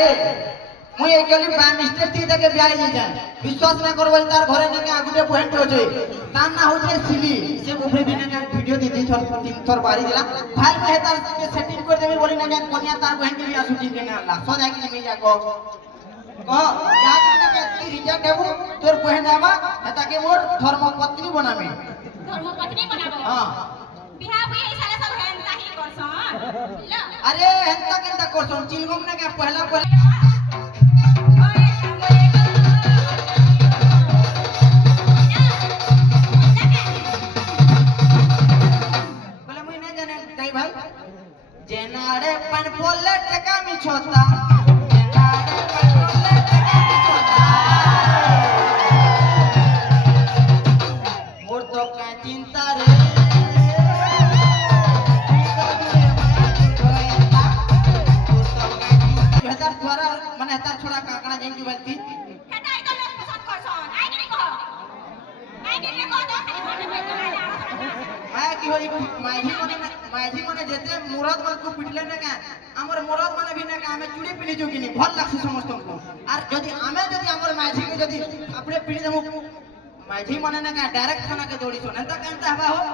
रे मुई एकली बा मिस्टेक थी ताके ब्याह जे जाए विश्वास ना करबो तार घरे ने के आगुटे पॉइंट हो जाए तार ना हो जे सिली से ऊपरे बिना का वीडियो दी दी थोर तीन थोर बारी दिला फाइल में तार के सेटिंग कर देबे बोली ना के कोनिया तार बहन के बियाह शूटिंग के ना ला सदा कि नहीं जा को याद ने के ती रिजेक्ट हेबू तोर बहन आवा ताके मोर धर्मपत्नी बनाबे हां बिहाव भी ऐसा सब हेंता ही करसन ला अरे हेंता केंता करसन चिलगम ने के पहला बोले मुई नहीं जाने कई भाई जेनारे पन बोले टका मी छोता जेनारे पन बोले टका मी छोता मोर तो का चिंता रे माने हतार छोड़ा काकड़ा जेन की बलती हेता तो लोग पसंद करसन आई नहीं कहो तो खाली फोटो माया की होई माझी मने जेते मुराद मन को पिटले ना का हमर मुराद माने भी ना का हमें चूड़ी पिनी जो किनी भल लागसे समस्त को और जदी हमें जदी हमर माझी के जदी अपने पिनी देमु माझी मने ना का डायरेक्ट खाना के दौड़ी सोन त केनता हवा हो।